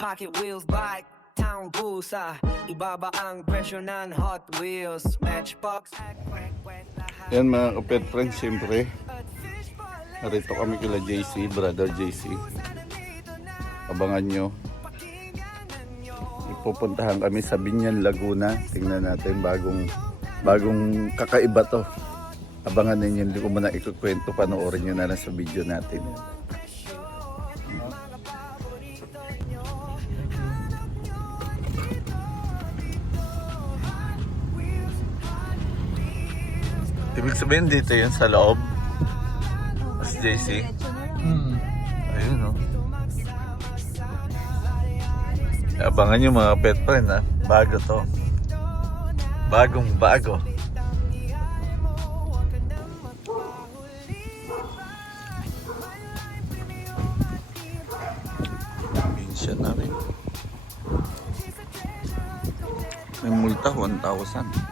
pocket wheels, bike, town busa. Ibaba ang presyo ng Hot Wheels. Matchbox, Yan mga kapet friends, siyempre narito kami kila JC, brother JC. Abangan nyo, ipupuntahan kami sa Binyan, Laguna. Tingnan natin, bagong kakaiba to. Abangan ninyo, hindi ko muna ikukwento, panoorin nyo na lang sa video natin. Ibig sabihin dito yun sa loob. Mas JC. Ayun o. Abangan nyo mga pet friend ha. Bago to. Bagong bago. Minsan na rin. May multa 1,000.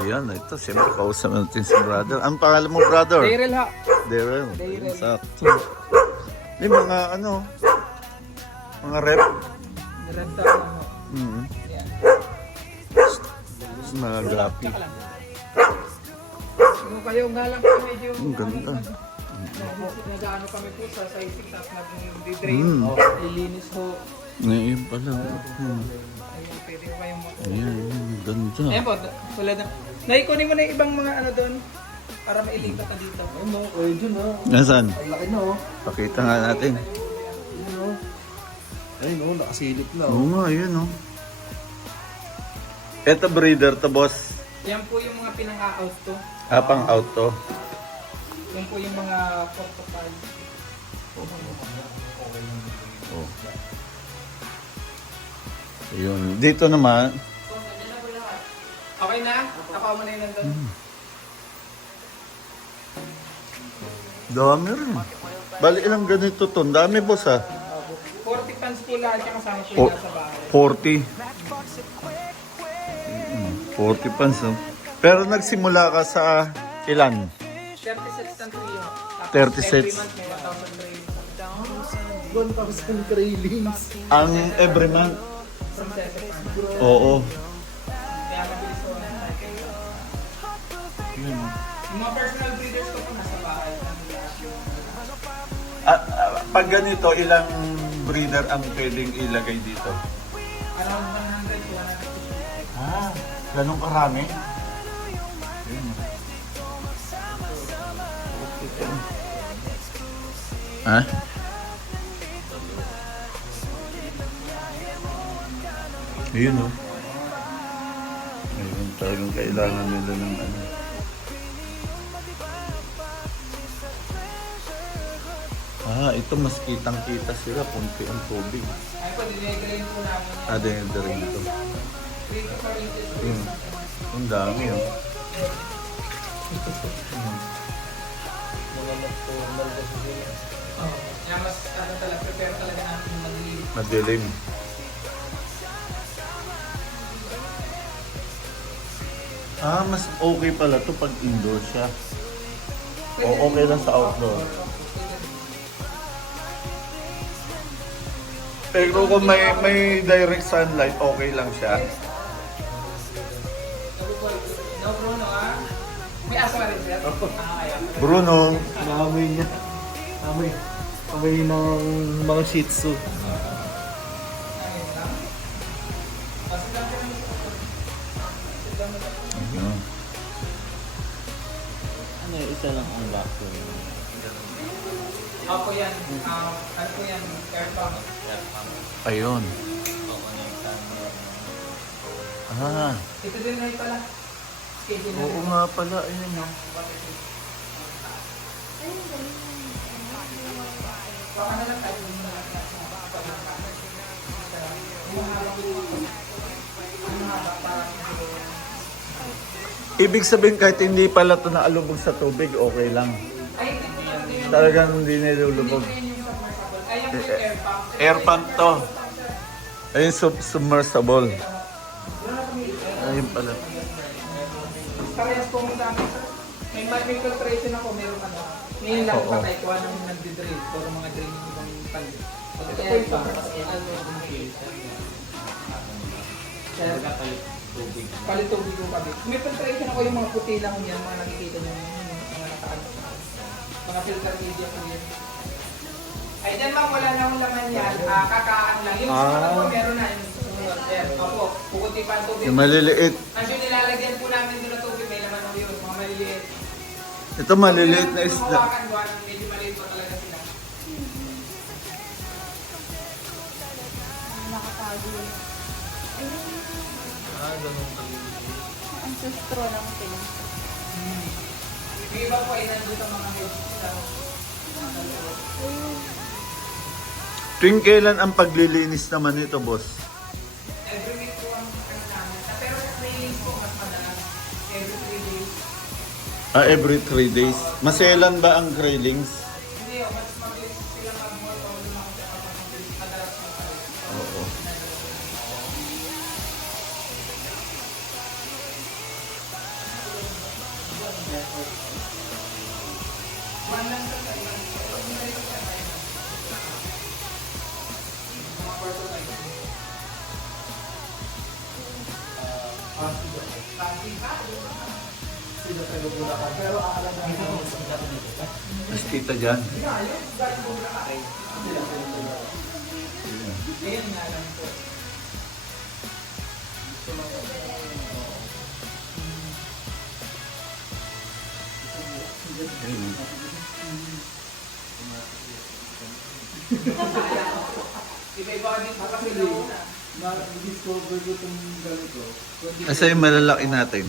Ayan, ito siyempre kausap natin si brother. Ang pangalan mo, brother? Daryl ha. Daryl. Daryl. Sakto. May mga ano, mga rep. Nirenta ko mo. Yan. Mga graphic. Kung kayo nga lang po medyo... Ang ganda. Nag-ano kami po sa sizing tapos nag-drain. Lilinis po. Ngayon pala. Ayun, pwede ko kayong Ayan, ganda. Ayan po, tulad na. Naikunin mo na yung ibang mga ano doon para mailipat na dito. Ayun no, ayun dun ha. Nasaan? Ang laki na oh. Pakita nga natin. Ayun oh. Ayun oh, nakasilip na Oo nga, ayun o. Ito breeder to, boss. Yan po yung mga pinang-out to. Pang out to. Yan po yung mga portopal. Oh. Ayun. Dito naman. Okay na? Nakuha mo na yun nandun. Dami rin. Bali ilang ganito to. Dami, boss ha. 40 tons po lahat yung kasama po Po- yung nasa bahay. 40 pans, no? Pero nagsimula ka sa ilan? 30 sets ng trio. 30 sets. Every month may 1,000 trailings. Ang every month? From 7. Oo. Kaya mabilis ko na. Yung mga personal breeders ko po nasa bahay. Pag ganito, ilang breeder ang pwedeng ilagay dito? Around 100 to 150. Ganun karami? Ha? Ayun o. Ayun, talagang kailangan nila ng ano. Ito mas kitang-kita sila, punti ang tubig. Ay po, dinigilin po namin yan. Din ito. 3 to 4 inches. Ayun. Ang dami oh. Kaya mas ano talaga, prepare talaga namin yung madilim. Madilim. Mas okay pala to pag indoor siya. O okay lang sa outdoor. Pero kung may direct sunlight, okay lang siya. No, Bruno ah. May asma rin sir? Ayan. Bruno, Naamoy niya. Amoy ng mga Shih Tzu. ayun. Ano, isa lang ang lock ko. Ako yan. Ano po yan? Air pump. Ayun. Ito din na pala. Schedule na. Oo nga pala, ayun oh. Baka na lang tayo dun na Ibig sabihin kahit hindi pala ito naalubog sa tubig, okay lang. Ay, hindi po yun. Talagang hindi nilulubog. Hindi po yun yung submersible. Ay, yung po air pump. Air pump to. Ayun, submersible. Ayun pala. parehas po mo sa akin, sir. May filtration ako, meron ano. Ngayon lang Oo. patay ko anong nagdi-drill. Puro mga draining ibang palit. Ito po yung sir, palit tubig yung kabit. May filtration ako yung mga puti lang yan, mga nakikita nyo yung mga nakaan. Mga filter media ko yan. Ay, dyan ma'am, wala na akong laman yan. Kakaan lang. Yung sumunod po, meron na. Yung sumunod. Yan, opo. Pukunti pa ang tubig. Yung maliliit. As yun, nilalagyan po namin doon na tubig. May laman ako yun. Mga maliliit. Ito maliliit na isda. Hawakan ko, medyo maliit pa talaga sila. Nakapagod. Ancestro lang sila. Yung iba po ay nandun sa mga heads sila. Tuwing kailan ang paglilinis naman nito, boss? Every week po ang ano namin. Pero sa trainings po, mas madalas. Every 3 days. Every 3 days. Maselan ba ang grillings? Hindi, mas mabilis sila mag-moto. Lumakot sa kapag madalas mo kayo. Oo. One lang sa tayo. Ordinary ko siya tayo. Mga kwarto tayo. Mas kita dyan. Ayan nga lang po. Iba-iba din po kasi nauna. Na-discover ko itong ganito. Asa yung malalaki natin?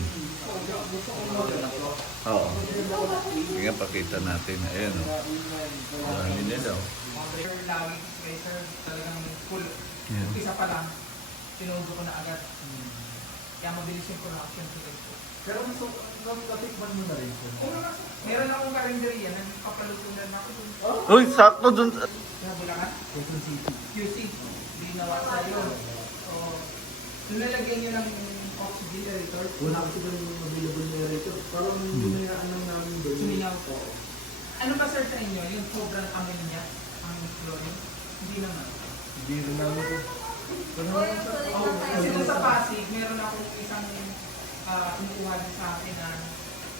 Oo. Sige, pakita natin. Ayan o. Dami nila o. Sir, lagi kay sir, talagang full. Yeah. Umpisa pa lang, sinundo ko na agad. Kaya mabilis yung production ko rin po. Pero natikman mo na rin po. Meron akong karinderya, nagpapaluto na ako dun. Uy, sakto dun. Sa Bulacan? QC. Hindi nawasa yun. So, nalagyan nyo ng oxygenator. Wala kasi ganun yung available na rito. Parang bumayaan lang namin doon. Suminaw po. Ano ba sir sa inyo? Yung sobrang amoy niya? Ang chlorine? Hindi naman. Hindi rin namin ko. Kasi doon sa Pasig, meron akong isang kinukuha din sa akin na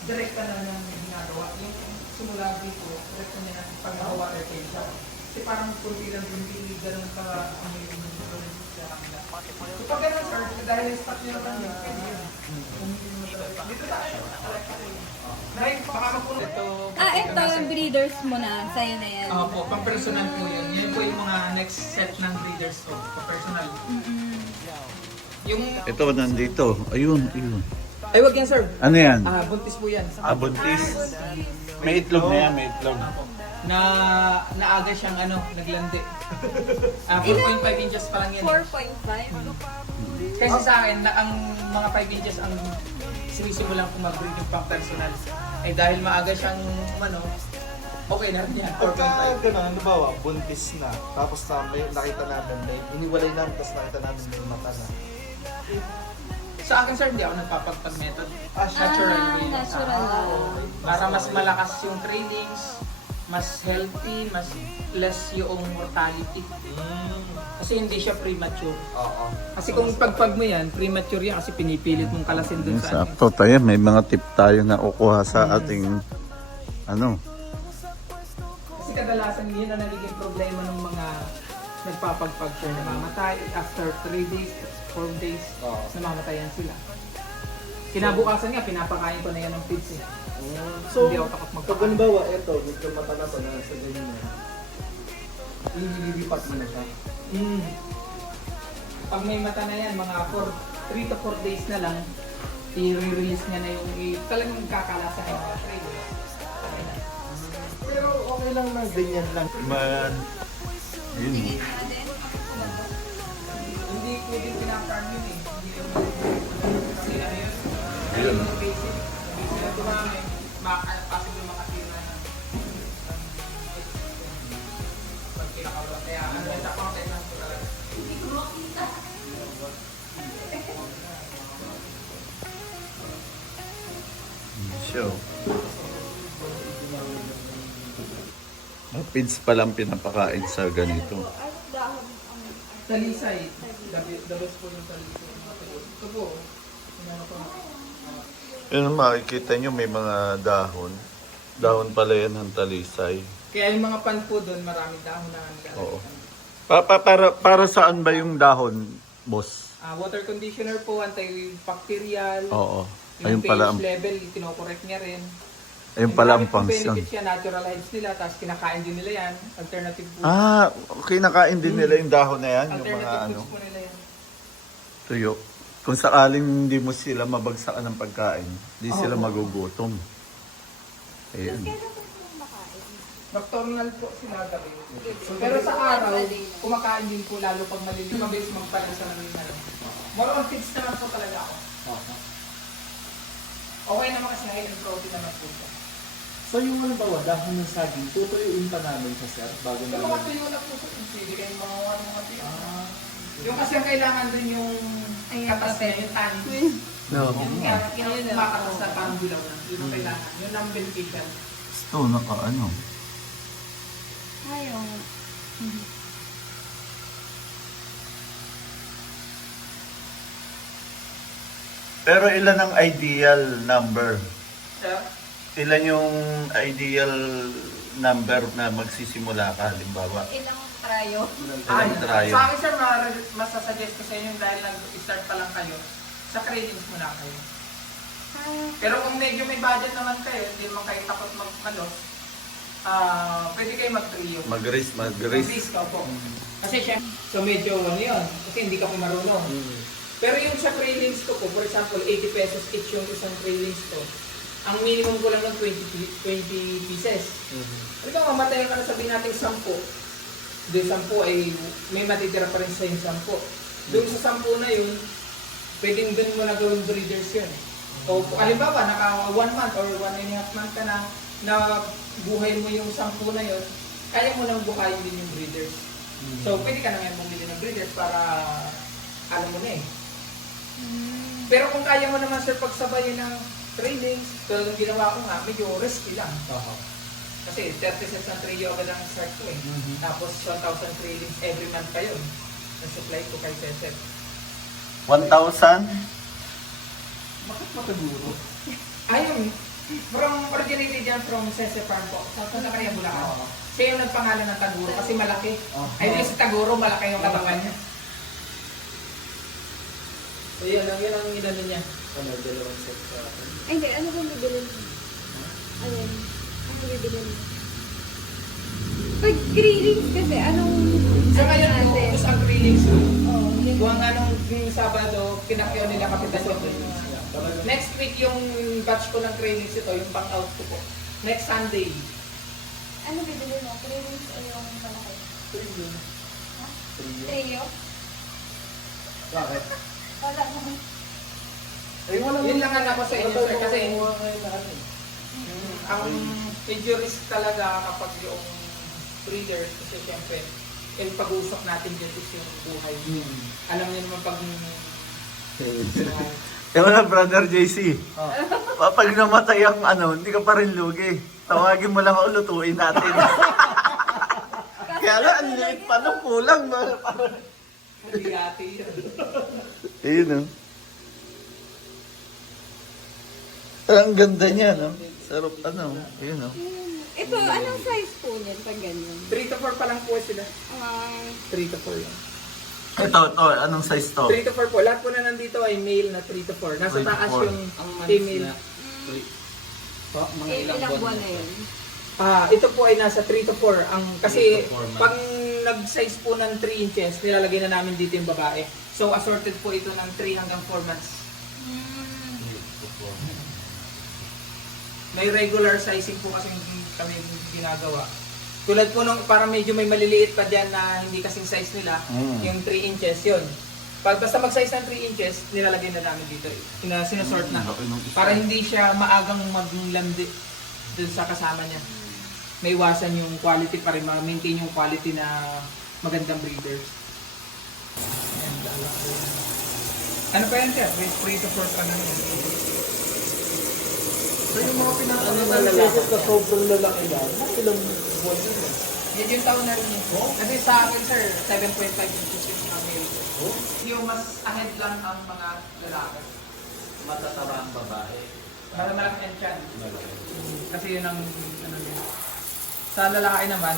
direkta na nang ginagawa. Yung simula dito, direkta niya na pag-water change siya. Kasi parang kunti lang din, hindi ganun ka amoy yung chlorine sa kanila. So pag ganun sir, dahil yung stock nyo naman yun, pwede yun. Dito sa akin, Nay, baka mapuno. Ito, Ito yung breeders mo na. Sa'yo na yan. po, pang-personal po yun. Yan po yung mga next set ng breeders ko, pang-personal. Yung... Ito nandito. Ayun, ayun. Ay, wag yan, sir. Ano yan? Buntis po yan. Abuntis. May itlog na yan, may itlog. Naaga siyang naglandi. 4.5 inches pa lang yan. 4.5. Kasi sa akin, ang mga 5 inches ang sinisimulan ko mag-breed yung pang-personal. Eh dahil maaga siyang okay na rin yan. 4.5. Ganun, halimbawa, buntis na. Tapos may nakita namin, may iniwalay namin, tapos nakita namin may mata na. Sa akin sir, hindi ako nagpapagpag method. Natural way lang sa natural akin. lang. Para mas malakas yung trainings, mas healthy, mas less yung mortality. Kasi hindi siya premature. Oo. Kasi kung pagpag mo yan, premature yan kasi pinipilit mong kalasin dun sa Sakto tayo. May mga tip tayo na kukuha sa ating Kasi kadalasan yun ang nagiging problema ng mga nagpapagpag sir. Namamatay after 3 days, 4 days, namamatayan sila. Kinabukasan nga, pinapakain ko na yan ng feeds eh. So, Hindi ako takot pag magpakain. halimbawa, ito, medyo mata na to na sa ganyan na. Ililipat mo na siya. Pag may mata na yan, mga 3 to 4 days na lang, i-release niya na yung talagang kakalasa ng mga trainers. Okay na. Pero okay lang na ganyan lang. Yun. Hindi pwedeng pinafarm yun eh. Hindi yun. Kasi ano yun? Ayun. Yung basic. Basic na ito namin. Possible makatira na. Pag pinakawala. Kaya ano yun sa content lang po talaga. siya. Oh. Pids pa lang pinapakain sa ganito. At dahon ang... Talisay. The best po yung talisay. Ito po. Ano po? Yun, makikita nyo may mga dahon. Dahon pala yan ng talisay. Kaya yung mga pan po doon, maraming dahon na nila. Oo. Para saan ba yung dahon, boss? Water conditioner po, antibacterial. Oo. Yung Ayun pala ang, pH level, kinokorrect niya rin. ayun pala ang Yung function. benefits siya, natural heads nila, tapos kinakain din nila yan. Alternative food. Kinakain din nila yung dahon na yan, yung Alternative mga ano, foods po nila yan. tuyo. Kung sakaling hindi mo sila mabagsakan ng pagkain, di sila Oo. magugutom. Ayun. Kailan ko po makain? Nocturnal po sila gabi. Pero sa araw, kumakain din po lalo pag malilim. Mabilis magpalansa ng ano. More on feeds naman po talaga ako. Okay naman kasi high in protein naman po siya. So yung halimbawa, dahon ng saging, tutuyuin pa namin siya, sir, bago Yung mga tuyo na po, pwede kayong mga tuyo. Yung kasi ang kailangan din yung katas na yung tannin. No. Yung kumakatas na parang dilaw na. Yun ang kailangan. Yun ang beneficial. Ito, ano. Ayaw. Pero ilan ang ideal number? Sir? Ilan yung ideal number na magsisimula ka, halimbawa? Ilang trayo. Ilang trial? Sa akin sir, masasuggest ko sa inyo dahil nag-start pa lang kayo, sa cravings muna kayo. Pero kung medyo may budget naman kayo, hindi naman kayo takot mag-malos, pwede kayo mag-trio. Mag-risk. Mag-risk ka po. Kasi siya, so medyo ano yun, kasi hindi ka po marunong. Pero yung sa cravings ko po, for example, 80 pesos each yung isang cravings ko. Ang minimum ko lang ng 20 pieces. Ano ba, mamatayan ka na sabihin natin 10. Doon 10 ay may matitira pa rin sa yung 10. Doon sa 10 na yun, pwedeng doon mo na gawin breeders yun. O halimbawa, naka 1 month or 1.5 month ka na buhay mo yung 10 na yun, kaya mo nang buhayin din yung breeders. So, pwede ka na ngayon bumili ng breeders para alam mo na eh. Pero kung kaya mo naman sir pagsabayin ng trainings, tulad ng ginawa ko nga, medyo risky lang. Kasi 30 cents ang trio agad ang start ko eh. Tapos 1,000 trainings every month pa yun. Na-supply ko kay Cesar. 1,000? Bakit mataguro? Ayun. From originated yan from Cesar Farm po. Sa Santa Maria, Bulacan. Siya yung nagpangalan ng Taguro kasi malaki. Ayun si Taguro, malaki yung katawan niya. So yan ang inano niya. dalawang set sa akin. Ay, hindi. Ano bang bibilin mo? Ayun. Ano bibilin mo? Pag grillings kasi, anong... So ngayon, natin? ubus ang grillings ko. Oo. Kung ang anong yung Sabado, kinakyaw nila kapitan yung grillings. Next week yung batch ko ng grillings ito, yung pang-out ko po. Next Sunday. Ano bibilin mo? Grillings o yung malaki? Ha? Trio? Bakit? Wala naman. Yun lang ang ako sa inyo, sir, kasi ang medyo risk talaga kapag yung breeders, kasi syempre, yung pag-uusap natin dyan is yung buhay. Alam niyo naman pag Yung wala, brother JC. Pag namatay ang hindi ka pa rin lugi. Tawagin mo lang ako, lutuin natin. Kaya lang, ang liit pa nung kulang. bigati yun. Ayun ang ganda niya, no? Sarap, ayun Ito, anong size po niyan pag ganyan? 3 to 4 pa lang po sila. 3 to 4 yan. Ito, anong size to? 3 to 4 po. Lahat po na nandito ay male na 3 to 4. Nasa 3 to taas 4. yung female. Ilang buwan na yun? Ito po ay nasa 3 to 4. Kasi 3 to 4 months. pag nag-size po ng 3 inches, nilalagay na namin dito yung babae. So assorted po ito ng 3 hanggang 4 months. May regular sizing po kasi kami ginagawa. Tulad po nung para medyo may maliliit pa dyan na hindi kasing size nila, yung 3 inches yun. Pag basta mag-size ng 3 inches, nilalagay na namin dito. Sinasort na. Para hindi siya maagang maglandi dun sa kasama niya. May iwasan yung quality pa rin, ma-maintain yung quality na magandang breeders. Ano pa yan sir? Free to fork ano yun? So yung mga pinapakita na sobrang lalaki lang. Ilang buwan yun eh. Yan yung taon na rin yun. Kasi sa akin, sir, 7.5 inches yung mga male ko. Yung mas ahead lang ang mga lalaki. Matataba ang babae. Malaki ang chan. Kasi yun ang, ano din. Sa lalaki naman,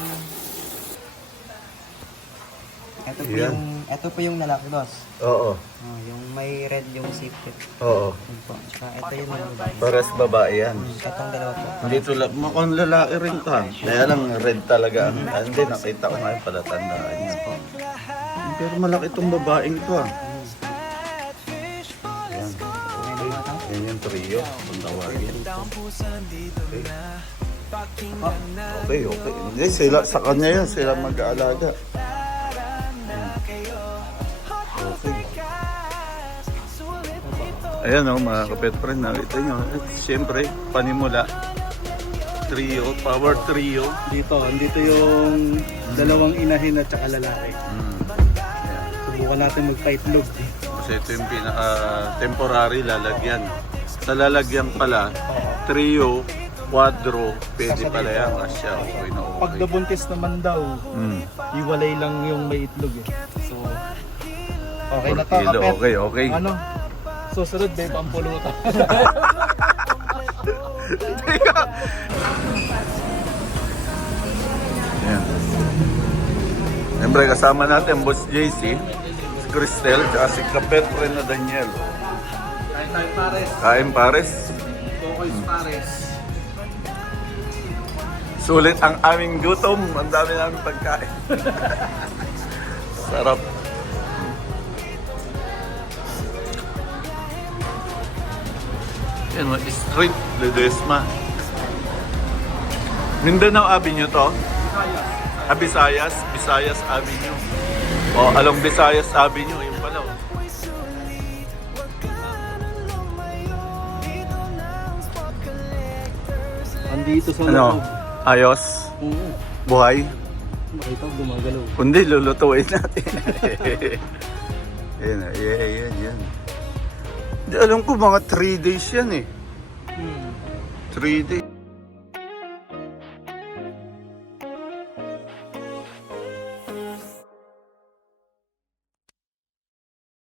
Ito po yung lalaki, boss. Oo. Oh, yung may red yung secret. Oo. Yun po. Tsaka ito yung babae. Pares babae yan. Itong dalawa po. Hindi tulad, mukhang lalaki rin ka. Kaya lang red talaga. Hindi, nakita ko ngayon pala tandaan niya. Pero malaki itong babaeng to ah. Yan. Yan yung trio. Kung tawagin. Okay, okay. Hindi, sila, sa kanya yan. Sila mag-aalaga. Okay. Ayan o, mga kapet friend, nakita nyo. Siyempre, panimula. Trio, power trio. Andito yung dalawang inahin at saka lalaki. Ayan. Subukan natin magpa-itlog. Kasi ito yung pinaka-temporary lalagyan. Sa lalagyan pala, trio, quadro, pwede pala yan. Asya, okay na okay. Pag nabuntis naman daw, iwalay lang yung may itlog eh. So, okay na to, 4 kilo, kapet. okay, okay. Ano? Susunod, may pampulutan. Ayan. Siyempre, kasama natin, Boss JC, si Cristel, at si kapet friend na Daniel. Kahit pares. Kain pares. Focus pares. Sulit ang aming gutom. Ang dami namin pagkain. Sarap. Yan, Street Ledesma. Mindanao Avenue to? Visayas. Visayas Avenue. O, along Visayas Avenue. Yun pala. Oh. Andito sa Ano? loob. Ayos? Oo. Buhay? Makita ko gumagalaw. Kundi lulutuin natin. Yan. Di, alam ko mga 3 days yan eh. 3 days.